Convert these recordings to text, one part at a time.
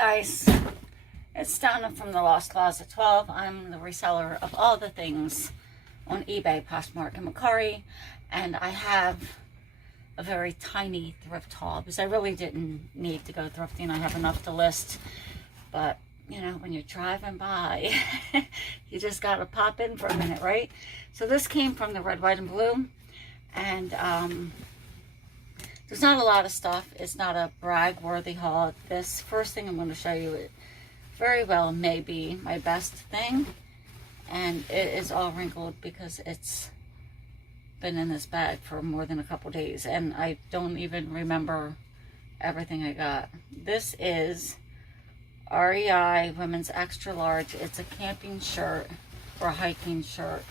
guys, it's Donna from the Lost Closet 12. I'm the reseller of all the things on eBay, Poshmark, and Mercari, and I have a very tiny thrift haul because I really didn't need to go thrifting. I have enough to list, but you know, when you're driving by, you just gotta pop in for a minute, right? So this came from the Red, White, and Blue, and there's not a lot of stuff. It's not a brag-worthy haul. This first thing I'm going to show you, it very well may be my best thing. And it is all wrinkled because it's been in this bag for more than a couple days. And I don't even remember everything I got. This is REI Women's Extra Large. It's a camping shirt or a hiking shirt.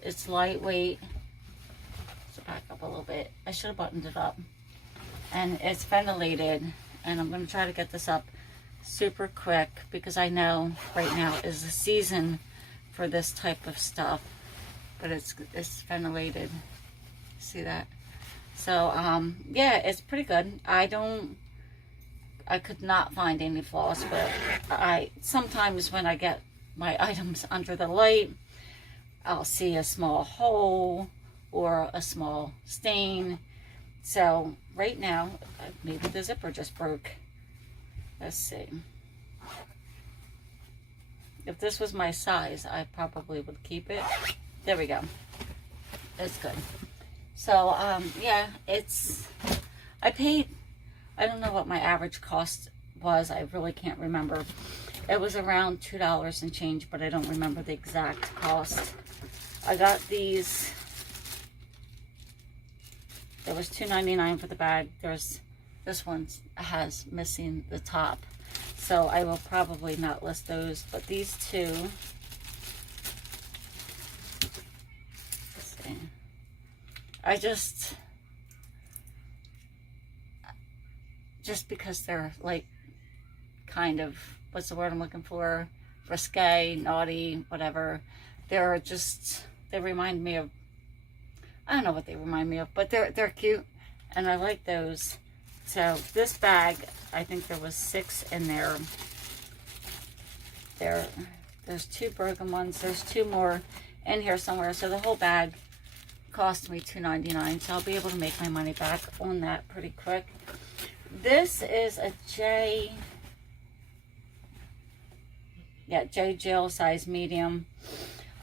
It's lightweight. Let's back up a little bit. I should have buttoned it up. And it's ventilated, and I'm going to try to get this up super quick because I know right now is the season for this type of stuff, but it's ventilated. See that? So yeah, it's pretty good. I could not find any flaws, but I sometimes when I get my items under the light, I'll see a small hole or a small stain. So right now, maybe the zipper just broke. Let's see. If this was my size, I probably would keep it. There we go. It's good. So yeah, I paid, I don't know what my average cost was. I really can't remember. It was around $2 and change, but I don't remember the exact cost. I got these. There was $2.99 for the bag. This one has missing the top, so I will probably not list those. But these two, let's see. I just because they're like kind of, what's the word I'm looking for? Risque, naughty, whatever. They remind me of, I don't know what they remind me of, but they're cute, and I like those. So this bag, I think there was 6 in there. There's 2 broken ones. There's 2 more in here somewhere. So the whole bag cost me $2.99. So I'll be able to make my money back on that pretty quick. This is a J Jill size medium.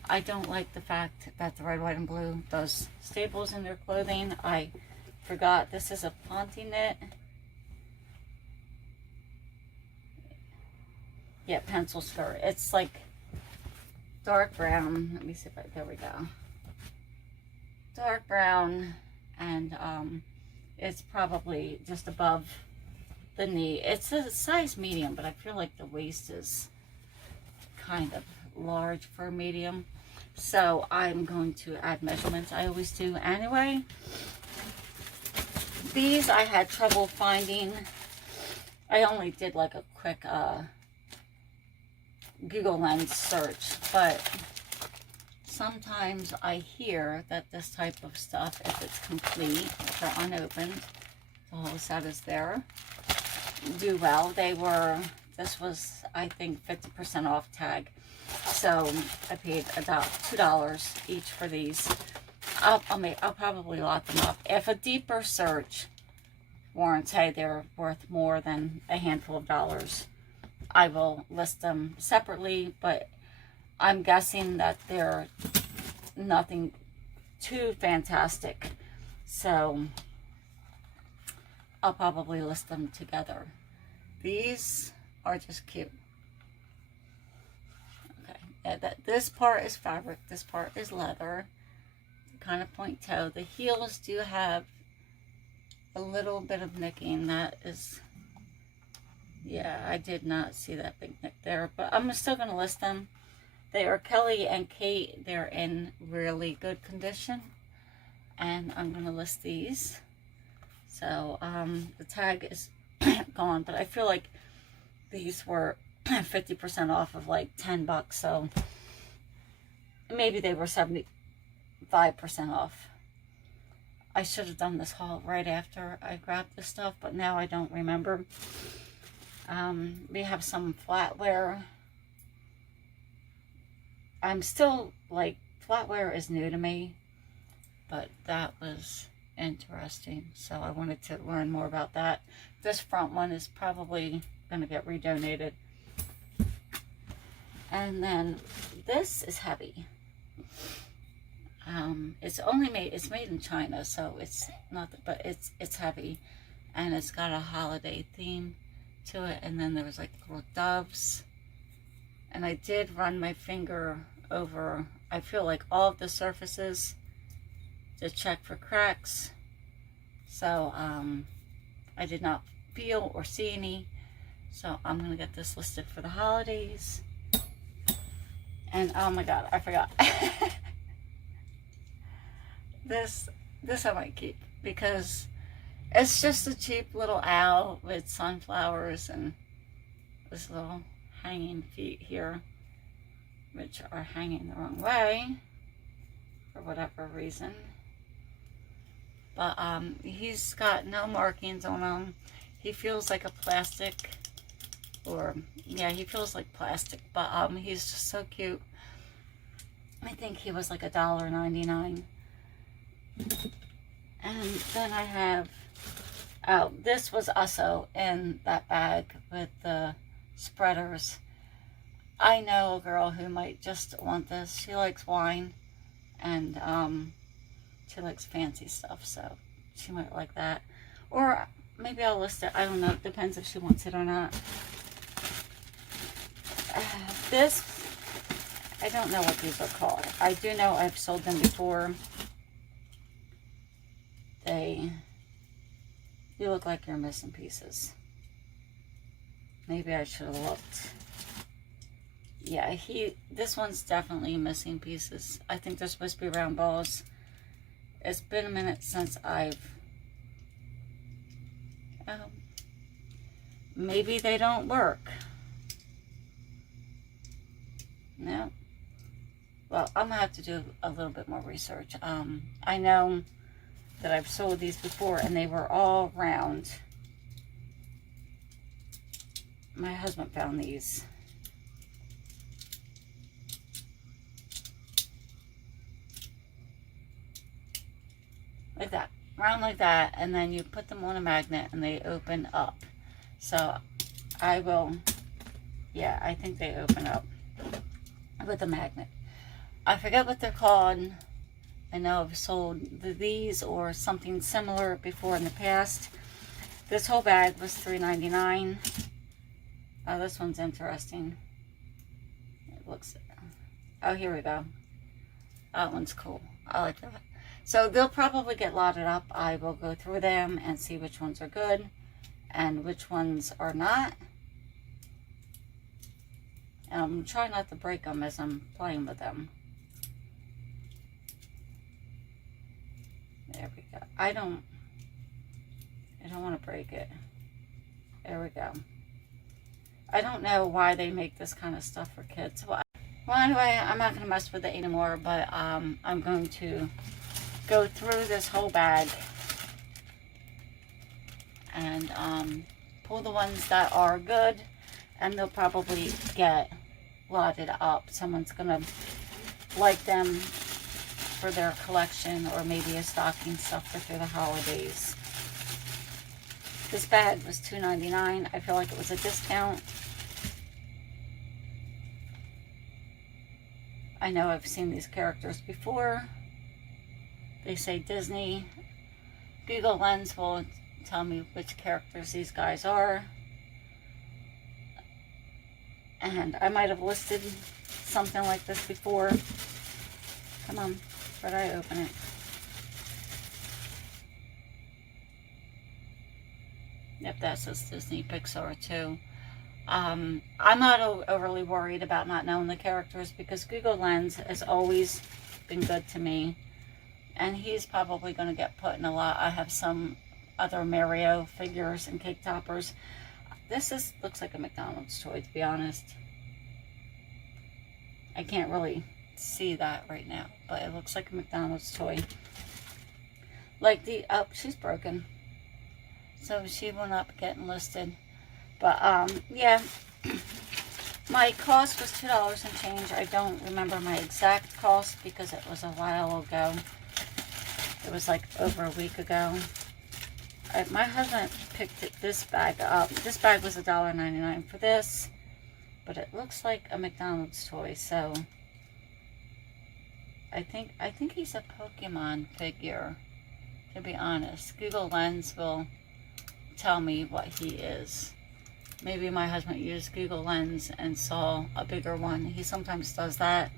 I don't like the fact that the Red, White, and Blue does staples in their clothing. I forgot this is a Ponte knit. Yeah, pencil skirt. It's like dark brown. Let me see if there we go. Dark brown, and it's probably just above the knee. It's a size medium, but I feel like the waist is kind of large for a medium. So I'm going to add measurements. I always do anyway. These I had trouble finding. I only did like a quick Google Lens search, but sometimes I hear that this type of stuff, if it's complete, if they're unopened, the whole set is there, do well. This was, I think, 50% off tag. So I paid about $2 each for these. I'll probably lot them up. If a deeper search warrants, hey, they're worth more than a handful of dollars, I will list them separately, but I'm guessing that they're nothing too fantastic. So I'll probably list them together. These are just cute. This part is fabric, this part is leather, kind of point toe. The heels do have a little bit of nicking. That is, yeah, I did not see that big nick there, but I'm still going to list them. They are Kelly and Kate. They're in really good condition, and I'm going to list these. So the tag is gone, but I feel like these were 50% off of like $10, so maybe they were 75% off. I should have done this haul right after I grabbed this stuff, but now I don't remember. We have some flatware. I'm still, like, flatware is new to me, but that was interesting. So I wanted to learn more about that. This front one is probably going to get redonated. And then this is heavy. It's made in China, so it's not, but it's heavy, and it's got a holiday theme to it. And then there was like little doves, and I did run my finger over, I feel like, all of the surfaces to check for cracks. So I did not feel or see any. So I'm gonna get this listed for the holidays. And oh my god, I forgot. This I might keep, because it's just a cheap little owl with sunflowers and this little hanging feet here, which are hanging the wrong way for whatever reason. But he's got no markings on him. He feels like a plastic, or yeah, he feels like plastic, but he's just so cute. I think he was like $1.99. And then I have, oh, this was also in that bag with the spreaders. I know a girl who might just want this. She likes wine, and she likes fancy stuff, so she might like that. Or maybe I'll list it. I don't know. It depends if she wants it or not. This, I don't know what these are called. I do know I've sold them before. You look like you're missing pieces. Maybe I should have looked. Yeah, this one's definitely missing pieces. I think they're supposed to be round balls. It's been a minute since I've, maybe they don't work. No. Well, I'm gonna have to do a little bit more research. I know that I've sold these before and they were all round. My husband found these. Like that, round like that, and then you put them on a magnet and they open up. So I will, yeah, I think they open up with a magnet. I forget what they're called. I know I've sold these or something similar before in the past. This whole bag was $3.99. Oh, this one's interesting. It looks, oh, here we go. That one's cool. I like that. So they'll probably get lotted up. I will go through them and see which ones are good and which ones are not. And I'm trying not to break them as I'm playing with them. There we go. I don't want to break it. There we go. I don't know why they make this kind of stuff for kids. Well, anyway, I'm not going to mess with it anymore, but I'm going to go through this whole bag and pull the ones that are good, and they'll probably get lotted up. Someone's going to like them for their collection, or maybe a stocking stuffer through the holidays. This bag was $2.99. I feel like it was a discount. I know I've seen these characters before. They say Disney. Google Lens will tell me which characters these guys are. And I might have listed something like this before. Come on, where'd I open it? Yep, that says Disney Pixar too. I'm not overly worried about not knowing the characters, because Google Lens has always been good to me. And he's probably going to get put in a lot. I have some other Mario figures and cake toppers. This looks like a McDonald's toy, to be honest. I can't really see that right now, but it looks like a McDonald's toy. Like oh, she's broken. So she will not be getting listed. But, yeah, my cost was $2 and change. I don't remember my exact cost because it was a while ago. It was like over a week ago. My husband picked this bag up. This bag was $1.99 for this, but it looks like a McDonald's toy. So I think he's a Pokemon figure. To be honest, Google Lens will tell me what he is. Maybe my husband used Google Lens and saw a bigger one. He sometimes does that.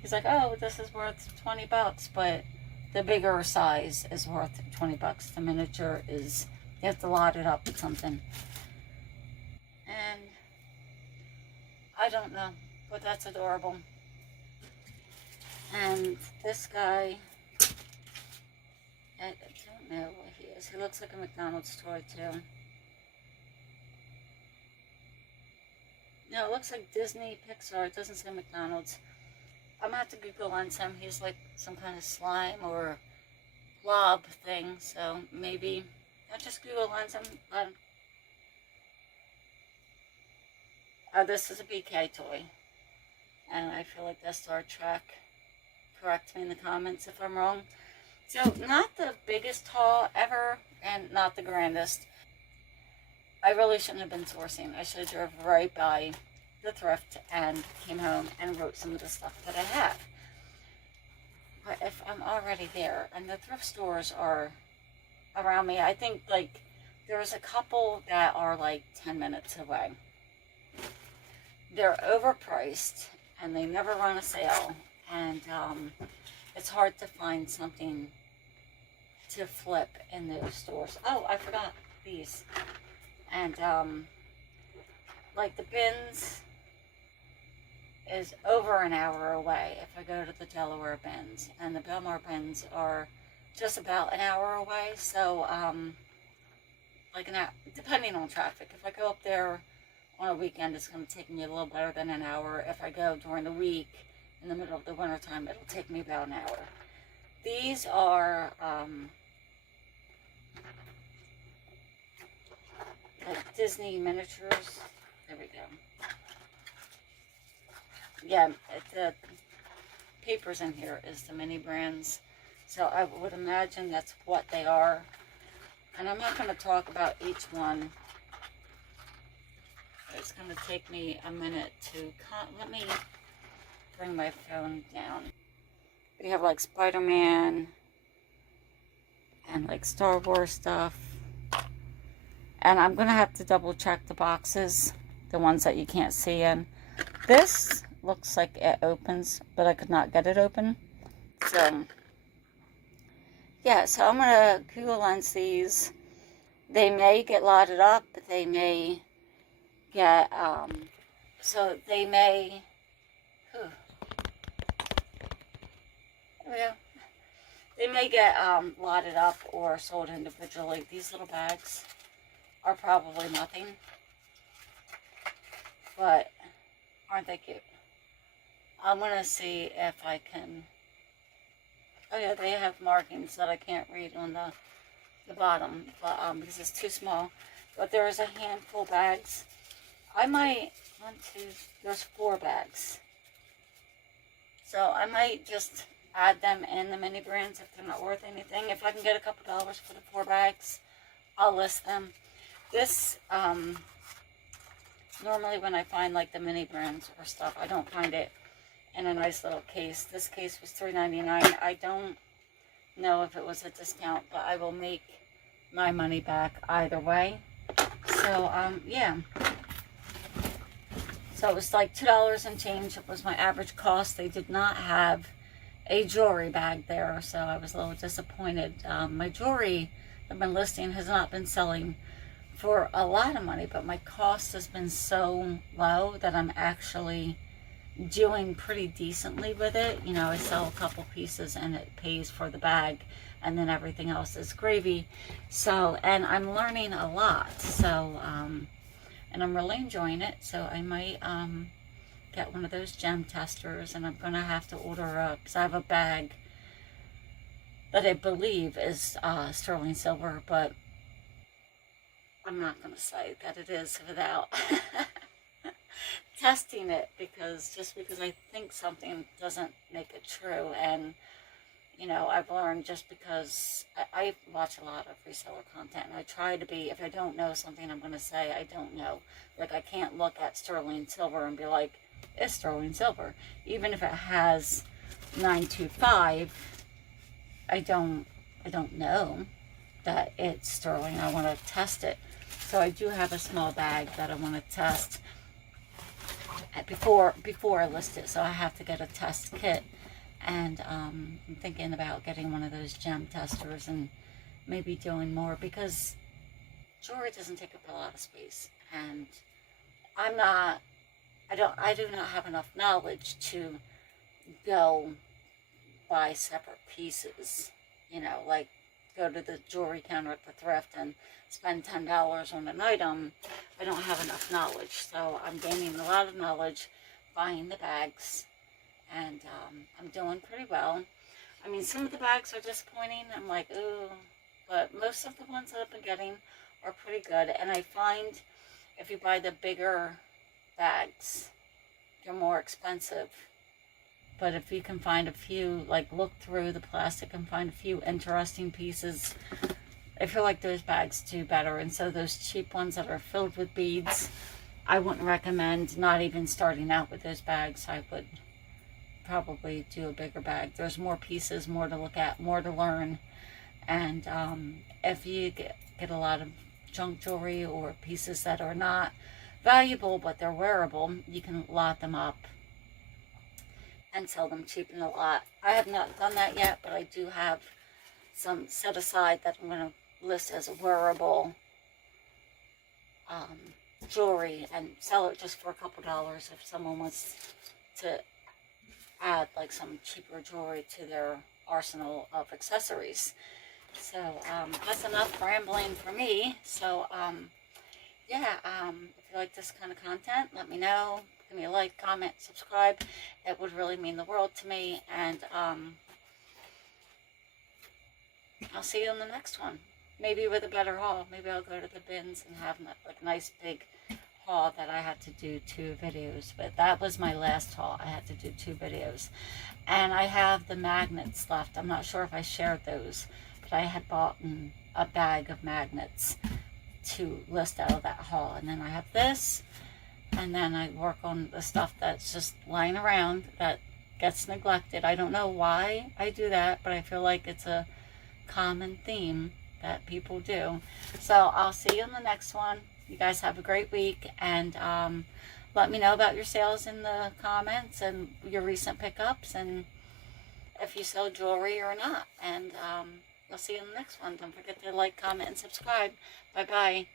He's like, oh, this is worth 20 bucks, but the bigger size is worth 20 bucks. The miniature is, you have to lot it up with something. And I don't know, but that's adorable. And this guy, I don't know what he is. He looks like a McDonald's toy too. No, it looks like Disney, Pixar. It doesn't say McDonald's. I'm gonna have to Google Lens him. He's like some kind of slime or blob thing. So maybe I'll just Google Lens him. This is a BK toy. And I feel like that's Star Trek. Correct me in the comments if I'm wrong. So, not the biggest haul ever, and not the grandest. I really shouldn't have been sourcing. I should have drove right by the thrift and came home and wrote some of the stuff that I have. But if I'm already there, and the thrift stores are around me, I think, like, there's a couple that are, like, 10 minutes away. They're overpriced, and they never run a sale, and it's hard to find something to flip in those stores. Oh, I forgot these. And, like the bins is over an hour away if I go to the Delaware bins. And the Belmar bins are just about an hour away. So, like an hour, depending on traffic. If I go up there on a weekend, it's going to take me a little better than an hour. If I go during the week, in the middle of the winter time, it'll take me about an hour. These are, like Disney miniatures. There we go. Yeah, the papers in here is the mini brands. So I would imagine that's what they are. And I'm not going to talk about each one. It's going to take me a minute to... Let me bring my phone down. We have like Spider-Man and like Star Wars stuff. And I'm going to have to double check the boxes, the ones that you can't see in. This looks like it opens, but I could not get it open. So, yeah, so I'm going to Google Lens these. They may get lotted up, but they may get, so they may, there we go. They may get lotted up or sold individually. These little bags are probably nothing, but aren't they cute? I'm going to see if I can, oh yeah, they have markings that I can't read on the bottom, but because it's too small. But there is a handful of bags. I might, there's 4 bags. So I might just add them in the mini brands if they're not worth anything. If I can get a couple dollars for the 4 bags, I'll list them. This, normally when I find like the mini brands or stuff, I don't find it in a nice little case. This case was $3.99. I don't know if it was a discount, but I will make my money back either way. So, yeah. So it was like $2 and change. It was my average cost. They did not have a jewelry bag there, so I was a little disappointed. My jewelry I've been listing has not been selling for a lot of money, but my cost has been so low that I'm actually doing pretty decently with it. You know, I sell a couple pieces and it pays for the bag, and then everything else is gravy. So, and I'm learning a lot. So, and I'm really enjoying it. So I might get one of those gem testers, and I'm gonna have to order because I have a bag that I believe is sterling silver, but I'm not going to say that it is without testing it, because just because I think something doesn't make it true. And you know, I've learned, just because I watch a lot of reseller content, and I try to be, if I don't know something, I'm going to say I don't know. Like, I can't look at sterling silver and be like, it's sterling silver. Even if it has 925, I don't know that it's sterling. I want to test it. So I do have a small bag that I want to test before I list it. So I have to get a test kit. And I'm thinking about getting one of those gem testers and maybe doing more, because jewelry doesn't take up a lot of space. And I do not have enough knowledge to go buy separate pieces. You know, like go to the jewelry counter at the thrift and spend $10 on an item. I don't have enough knowledge. So I'm gaining a lot of knowledge buying the bags. And I'm doing pretty well. I mean, some of the bags are disappointing. I'm like, ooh. But most of the ones that I've been getting are pretty good. And I find if you buy the bigger bags, they're more expensive. But if you can find a few, like look through the plastic and find a few interesting pieces, I feel like those bags do better. And so those cheap ones that are filled with beads, I wouldn't recommend not even starting out with those bags. I would probably do a bigger bag. There's more pieces, more to look at, more to learn. And if you get a lot of junk jewelry or pieces that are not valuable but they're wearable, you can lot them up and sell them cheap in a lot. I have not done that yet, but I do have some set aside that I'm going to list as a wearable jewelry and sell it just for a couple dollars if someone wants to add like some cheaper jewelry to their arsenal of accessories. So that's enough rambling for me. So yeah, if you like this kind of content, let me know. Give me a like, comment, subscribe. It would really mean the world to me. And I'll see you in the next one. Maybe with a better haul. Maybe I'll go to the bins and have like a nice big haul that I had to do 2 videos. But that was my last haul. I had to do 2 videos. And I have the magnets left. I'm not sure if I shared those, but I had bought a bag of magnets to list out of that haul. And then I have this, and then I work on the stuff that's just lying around that gets neglected. I don't know why I do that, but I feel like it's a common theme that people do. So I'll see you in the next one. You guys have a great week, and let me know about your sales in the comments and your recent pickups, and if you sell jewelry or not. And I'll see you in the next one. Don't forget to like, comment, and subscribe. Bye-bye.